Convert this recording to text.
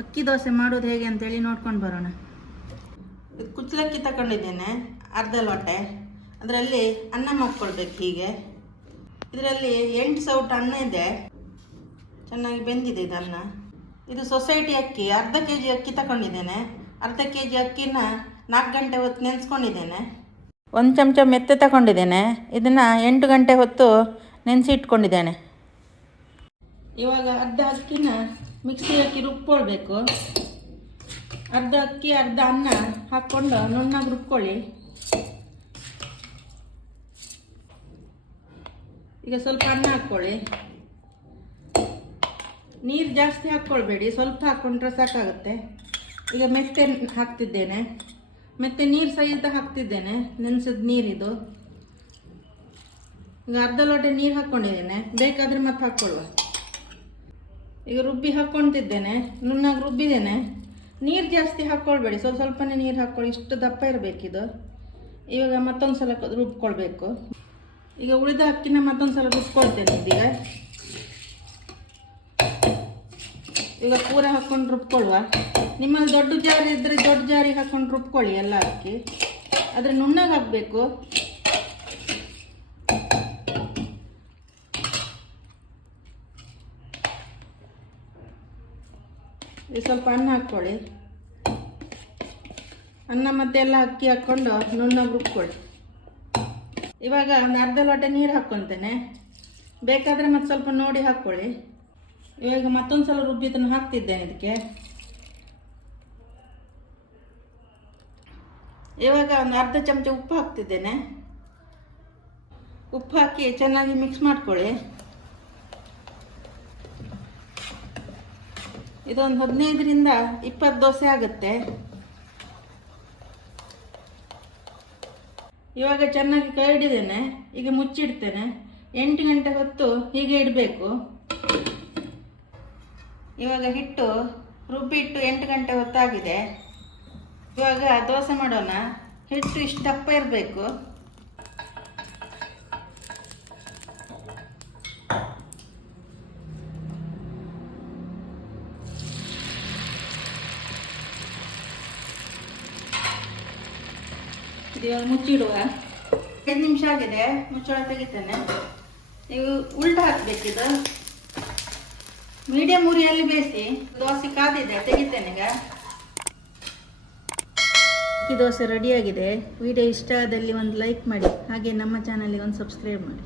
ಅಕ್ಕಿ ದೋಸೆ ಮಾಡೋದು ಹೇಗೆ ಅಂತೇಳಿ ನೋಡ್ಕೊಂಡು ಬರೋಣ. ಇದು ಕುಚ್ಚಲಕ್ಕಿ ತಗೊಂಡಿದ್ದೇನೆ, ಅರ್ಧ ಲೋಟೆ. ಅದರಲ್ಲಿ ಅನ್ನ ಮಾಡ್ಕೊಳ್ಬೇಕು ಹೀಗೆ. ಇದರಲ್ಲಿ ಎಂಟು ಸೌಟ್ ಅನ್ನ ಇದೆ. ಚೆನ್ನಾಗಿ ಬೆಂದಿದೆ ಇದು ಇದು ಸೊಸೈಟಿ ಅಕ್ಕಿ, ಅರ್ಧ ಕೆ ಜಿ ಅಕ್ಕಿ ತಗೊಂಡಿದ್ದೇನೆ. ಅರ್ಧ ಕೆ ಜಿ ಅಕ್ಕಿನ ನಾಲ್ಕು ಗಂಟೆ ಹೊತ್ತು ನೆನೆಸ್ಕೊಂಡಿದ್ದೇನೆ. ಒಂದು ಚಮಚ ಮೆತ್ತೆ ತಗೊಂಡಿದ್ದೇನೆ. ಇದನ್ನು ಎಂಟು ಗಂಟೆ ಹೊತ್ತು ನೆನೆಸಿ ಇಟ್ಕೊಂಡಿದ್ದೇನೆ ಇವಾಗ ಅರ್ಧ ಅಕ್ಕಿನ ಮಿಕ್ಸಿ ಹಾಕಿ ರುಬ್ಕೊಳ್ಬೇಕು. ಅರ್ಧ ಅಕ್ಕಿ, ಅರ್ಧ ಅನ್ನ ಹಾಕ್ಕೊಂಡು ನುಣ್ಣಗೆ ರುಬ್ಕೊಳ್ಳಿ. ಈಗ ಸ್ವಲ್ಪ ಅನ್ನ ಹಾಕ್ಕೊಳ್ಳಿ. ನೀರು ಜಾಸ್ತಿ ಹಾಕ್ಕೊಳ್ಬೇಡಿ, ಸ್ವಲ್ಪ ಹಾಕ್ಕೊಂಡ್ರೆ ಸಾಕಾಗುತ್ತೆ. ಈಗ ಮೆತ್ತೆ ಹಾಕ್ತಿದ್ದೇನೆ. ಮೆತ್ತೆ ನೀರು ಸಹಿತ ಹಾಕ್ತಿದ್ದೇನೆ, ನೆನೆಸಿದ ನೀರಿದು. ಈಗ ಅರ್ಧ ಲೋಟ ನೀರು ಹಾಕ್ಕೊಂಡಿದ್ದೇನೆ. ಬೇಕಾದರೆ ಮತ್ತೆ ಹಾಕ್ಕೊಳ್ಳುವ. ಈಗ ರುಬ್ಬಿ ಹಾಕ್ಕೊಳ್ತಿದ್ದೇನೆ ನುಣ್ಣಗೆ ರುಬ್ಬಿದ್ದೇನೆ. ನೀರು ಜಾಸ್ತಿ ಹಾಕ್ಕೊಳ್ಬೇಡಿ ಸ್ವಲ್ಪ ಸ್ವಲ್ಪನೇ ನೀರು ಹಾಕ್ಕೊಳ್ಳಿ, ಇಷ್ಟು ದಪ್ಪ ಇರಬೇಕಿದು. ಇವಾಗ ಮತ್ತೊಂದು ಸಲ ರುಬ್ಕೊಳ್ಬೇಕು. ಈಗ ಉಳಿದ ಅಕ್ಕಿನ ಮತ್ತೊಂದು ಸಲ ರುಬ್ಕೊಳ್ತೇನೆ ಇದೀಗ. ಈಗ ಪೂರ ಹಾಕ್ಕೊಂಡು ರುಬ್ಕೊಳ್ಳುವ ನಿಮ್ಮಲ್ಲಿ ದೊಡ್ಡ ಜಾರಿ ಇದ್ದರೆ ದೊಡ್ಡ ಜಾರಿ ಹಾಕ್ಕೊಂಡು ರುಬ್ಕೊಳ್ಳಿ ಎಲ್ಲ ಅಕ್ಕಿ. ಆದರೆ ನುಣ್ಣಗೆ ಹಾಕಬೇಕು. ಇದು ಸ್ವಲ್ಪ ಅನ್ನ ಹಾಕ್ಕೊಳ್ಳಿ. ಅನ್ನ ಮತ್ತೆ ಎಲ್ಲ ಅಕ್ಕಿ ಹಾಕ್ಕೊಂಡು ನುಣ್ಣಗೆ ರುಬ್ಕೊಳ್ಳಿ. ಇವಾಗ ಒಂದು ಅರ್ಧ ಲೋಟ ನೀರು ಹಾಕ್ಕೊತೇನೆ ಬೇಕಾದರೆ ಮತ್ತೆ ಸ್ವಲ್ಪ ನೋಡಿ ಹಾಕ್ಕೊಳ್ಳಿ. ಇವಾಗ ಮತ್ತೊಂದು ಸಲ ರುಬ್ಬಿದ್ದನ್ನು ಹಾಕ್ತಿದ್ದೇನೆ ಇದಕ್ಕೆ. ಇವಾಗ ಒಂದು ಅರ್ಧ ಚಮಚ ಉಪ್ಪು ಹಾಕ್ತಿದ್ದೇನೆ. ಉಪ್ಪು ಹಾಕಿ ಚೆನ್ನಾಗಿ ಮಿಕ್ಸ್ ಮಾಡ್ಕೊಳ್ಳಿ. ಇದೊಂದು ಹದಿನೈದರಿಂದ ಇಪ್ಪತ್ತು ದೋಸೆ ಆಗುತ್ತೆ. ಇವಾಗ ಚೆನ್ನಾಗಿ ಕೈ ಹಿಡಿದೇನೆ ಈಗ ಮುಚ್ಚಿಡ್ತೇನೆ. ಎಂಟು ಗಂಟೆ ಹೊತ್ತು ಹೀಗೆ ಇಡಬೇಕು. ಇವಾಗ ಹಿಟ್ಟು ರುಬ್ಬಿಟ್ಟು ಎಂಟು ಗಂಟೆ ಹೊತ್ತಾಗಿದೆ. ಇವಾಗ ದೋಸೆ ಮಾಡೋಣ. ಹಿಟ್ಟು ಇಷ್ಟು ದಪ್ಪ ಇರಬೇಕು. ಇವಾಗ ಮುಚ್ಚಿಡುವ. ಐದು ನಿಮಿಷ ಆಗಿದೆ ಮುಚ್ಚಳ ತೆಗಿತೇನೆ. ನೀವು ಉಲ್ಟ ಹಾಕ್ಬೇಕಿದು ಮೀಡಿಯಂ ಉರಿಯಲ್ಲಿ ಬೇಯಿಸಿ ದೋಸೆ ಕಾದಿದೆ ತೆಗಿತೇನೆ ಈಗ. ಅಕ್ಕಿ ದೋಸೆ ರೆಡಿಯಾಗಿದೆ ವಿಡಿಯೋ ಇಷ್ಟ ಆದಲ್ಲಿ ಒಂದು ಲೈಕ್ ಮಾಡಿ ಹಾಗೆ ನಮ್ಮ ಚಾನಲ್ಗೆ ಒಂದು ಸಬ್ಸ್ಕ್ರೈಬ್ ಮಾಡಿ.